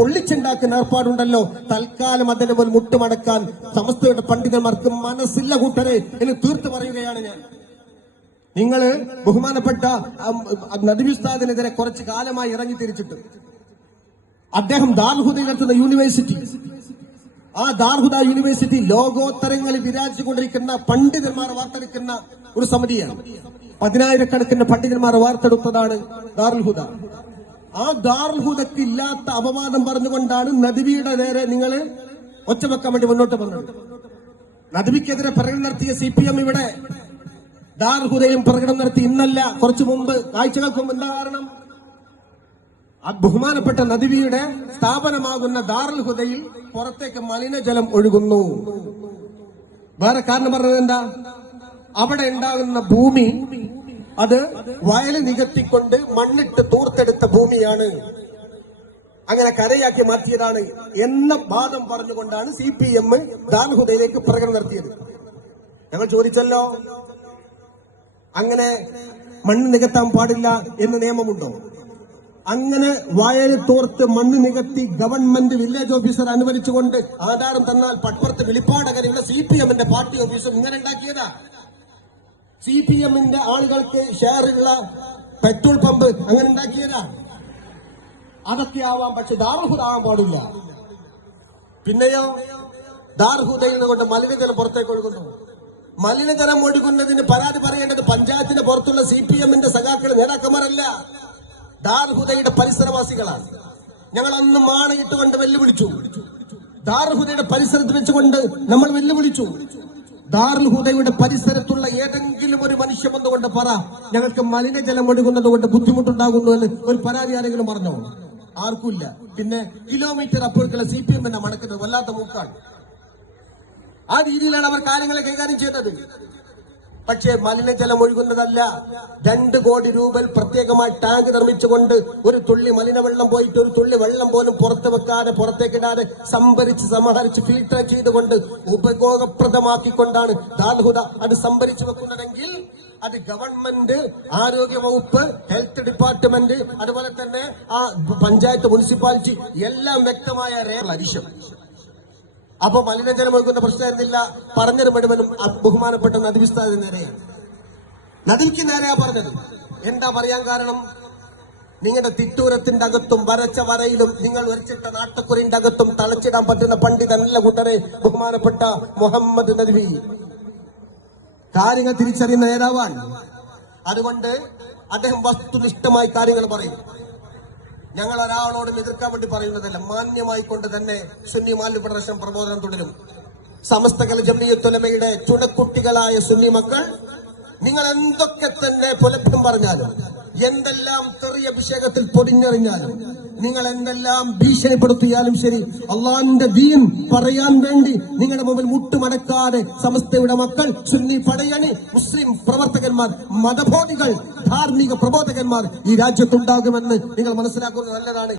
പൊള്ളിച്ചുണ്ടാക്കുന്ന ഏർപ്പാടുണ്ടല്ലോ, തൽക്കാലം അതിന്റെ മുൻ മുട്ടുമടക്കാൻ സമസ്തയുടെ പണ്ഡിതന്മാർക്ക് മനസ്സില്ല കൂട്ടരെ എന്ന് തീർത്തു പറയുകയാണ് ഞാൻ. നിങ്ങൾ ബഹുമാനപ്പെട്ട നദ്വി ഉസ്താദിനെതിരെ കുറച്ചു കാലമായി ഇറങ്ങി തിരിച്ചിട്ട് അദ്ദേഹം ദാറുൽ ഹുദയിൽ നടത്തുന്ന യൂണിവേഴ്സിറ്റി, ആ ദാറുൽ ഹുദ യൂണിവേഴ്സിറ്റി ലോകോത്തരങ്ങളിൽ വിരാജിച്ചുകൊണ്ടിരിക്കുന്ന പണ്ഡിതന്മാർ വാർത്തെടുക്കുന്ന ഒരു സമിതിയാണ്. 10,000-കണക്കിന് പണ്ഡിതന്മാർ വാർത്തെടുത്തതാണ് ദാറുൽ ഹുദ. ആ ദാറുൽ ഹുദക്ക് ഇല്ലാത്ത അപവാദം പറഞ്ഞുകൊണ്ടാണ് നദ്വിയുടെ നേരെ നിങ്ങൾ ഒച്ചവെക്കാൻ വേണ്ടി മുന്നോട്ട് വന്നത്. നദ്വിക്കെതിരെ പ്രകടനം നടത്തിയ CPM ഇവിടെ ദാറുൽ ഹുദയും പ്രകടനം നടത്തി. ഇന്നല്ല, കുറച്ചു മുമ്പ്, ആഴ്ചകൾക്ക് മുമ്പ്. എന്താ കാരണം? ബഹുമാനപ്പെട്ട നദ്വിയുടെ സ്ഥാപനമാകുന്ന ദാറുൽ ഹുദയിൽ പുറത്തേക്ക് മലിനജലം ഒഴുകുന്നു. വേറെ കാരണം പറഞ്ഞത് എന്താ? അവിടെ ഉണ്ടാകുന്ന ഭൂമി അത് വയൽ നികത്തിക്കൊണ്ട് മണ്ണിട്ട് തൂർത്തെടുത്ത ഭൂമിയാണ്, അങ്ങനെ കരയാക്കി മാറ്റിയതാണ് എന്ന വാദം പറഞ്ഞുകൊണ്ടാണ് CPM ദാറുൽ ഹുദയിലേക്ക് പ്രകടനം നടത്തിയത്. ഞങ്ങൾ ചോദിച്ചല്ലോ, അങ്ങനെ മണ്ണ് നികത്താൻ പാടില്ല എന്ന് നിയമമുണ്ടോ? അങ്ങനെ വയൽ തോർത്ത് മണ്ണ് നികത്തി ഗവൺമെന്റ് വില്ലേജ് ഓഫീസർ അനുവദിച്ചുകൊണ്ട് ആധാരം തന്നാൽ പട്ടപ്പുറത്ത് വെളിപ്പാടകരുള്ള CPM പാർട്ടി ഓഫീസർ ഇങ്ങനെ ഉണ്ടാക്കിയതാ. CPM ആളുകൾക്ക് ഷെയറുള്ള പെട്രോൾ പമ്പ് അങ്ങനെ ഉണ്ടാക്കിയതാ. അതൊക്കെ ആവാം, പക്ഷെ ദാറുൽ ഹുദ ആവാൻ പാടില്ല. പിന്നെയോ ദാറുൽ ഹുദയിൽ നിന്ന് കൊണ്ട് മലിനജലം പുറത്തേക്ക് ഒഴുകുന്നു. മലിനജലം ഒഴുകുന്നതിന് പരാതി പറയേണ്ടത് പഞ്ചായത്തിന്റെ പുറത്തുള്ള CPM സഖാക്കൾ, നേതാക്കന്മാരല്ല, ദാറുൽ ഹുദയുടെ പരിസരവാസികളാണ്. ഞങ്ങൾ അന്ന് മാണയിട്ടുകൊണ്ട് വെല്ലുവിളിച്ചു. ദാറുൽ ഹുദയുടെ പരിസരത്ത് വെച്ചുകൊണ്ട് നമ്മൾ വെല്ലുവിളിച്ചു. ദാറുൽ ഹുദയുടെ പരിസരത്തുള്ള ഏതെങ്കിലും ഒരു മനുഷ്യൻ വന്നുകൊണ്ട് പറ, ഞങ്ങൾക്ക് മലിനജലം ഒഴുകുന്നത് കൊണ്ട് ബുദ്ധിമുട്ടുണ്ടാകുന്നു എന്ന് ഒരു പരാതി ആരെങ്കിലും പറഞ്ഞോ? ആർക്കുമില്ല. പിന്നെ കിലോമീറ്റർ അപ്പുറത്തുള്ള CPM മടക്കുന്നത് വല്ലാത്ത മൂക്കാണ്. ആ രീതിയിലാണ് അവർ കാര്യങ്ങളെ കൈകാര്യം ചെയ്തത്. പക്ഷേ മലിനജലം ഒഴുകുന്നതല്ല. 2 കോടി രൂപ പ്രത്യേകമായി ടാങ്ക് നിർമ്മിച്ചുകൊണ്ട് ഒരു തുള്ളി മലിനവെള്ളം പോയിട്ട് ഒരു തുള്ളി വെള്ളം പോലും പുറത്ത് വെക്കാതെ, പുറത്തേക്കിടാതെ സംഭരിച്ച് സമാഹരിച്ച് ഫിൽട്ടർ ചെയ്തുകൊണ്ട് ഉപയോഗപ്രദമാക്കിക്കൊണ്ടാണ് ദാറുൽ ഹുദ അത് സംഭരിച്ചു വെക്കുന്നതെങ്കിൽ അത് ഗവൺമെന്റ്, ആരോഗ്യ വകുപ്പ്, ഹെൽത്ത് ഡിപ്പാർട്ട്മെന്റ്, അതുപോലെ തന്നെ ആ പഞ്ചായത്ത്, മുനിസിപ്പാലിറ്റി എല്ലാം വ്യക്തമായ അരിശം. അപ്പൊ മലിനജലം ഒഴുകുന്ന പ്രശ്നമായിരുന്നില്ല. പറഞ്ഞത് മുഴുവനും ബഹുമാനപ്പെട്ട നദ്വി ഉസ്താദിന് നേരെയാണ്. നദ്വിക്ക് നേരെയാ പറഞ്ഞത്. എന്താ പറയാൻ കാരണം? നിങ്ങളുടെ തിട്ടൂരത്തിന്റെ അകത്തും വരച്ച വരയിലും നിങ്ങൾ വരച്ചിട്ട നാട്ടക്കുറിന്റെ അകത്തും തളച്ചിടാൻ പറ്റുന്ന പണ്ഡിതനല്ല കൂട്ടരെ ബഹുമാനപ്പെട്ട മുഹമ്മദ് നദ്വി. കാര്യങ്ങൾ തിരിച്ചറിയുന്ന നേതാവാണ്. അതുകൊണ്ട് അദ്ദേഹം വസ്തുനിഷ്ഠമായി കാര്യങ്ങൾ പറയും. ഞങ്ങൾ ഒരാളോട് എതിർക്കാൻ വേണ്ടി പറയുന്നതല്ല, മാന്യമായി കൊണ്ട് തന്നെ സുന്നി മാലിന്യ പ്രദർശനം പ്രബോധനം തുടരും. സമസ്ത ജംഇയ്യത്തുൽ ഉലമയുടെ ചുണക്കുട്ടികളായ സുന്നി മക്കൾ, നിങ്ങൾ എന്തൊക്കെ തന്നെ പുലഭ്യം പറഞ്ഞാലും, എന്തെല്ലാം ചെറിയ വിഷയത്തിൽ പൊടിഞ്ഞെറിഞ്ഞാലും, നിങ്ങൾ എന്തെല്ലാം ഭീഷണിപ്പെടുത്തിയാലും ശരി, അള്ളാന്റെ ദീൻ പറയാൻ വേണ്ടി നിങ്ങളുടെ മുമ്പിൽ മുട്ടുമടക്കാതെ സമസ്തയുടെ മക്കൾ, സുന്നി പടയണി, മുസ്ലിം പ്രവർത്തകന്മാർ, മതബോധികൾ, ധാർമ്മിക പ്രബോധകന്മാർ ഈ രാജ്യത്തുണ്ടാകുമെന്ന് നിങ്ങൾ മനസ്സിലാക്കുന്നത് നല്ലതാണ്.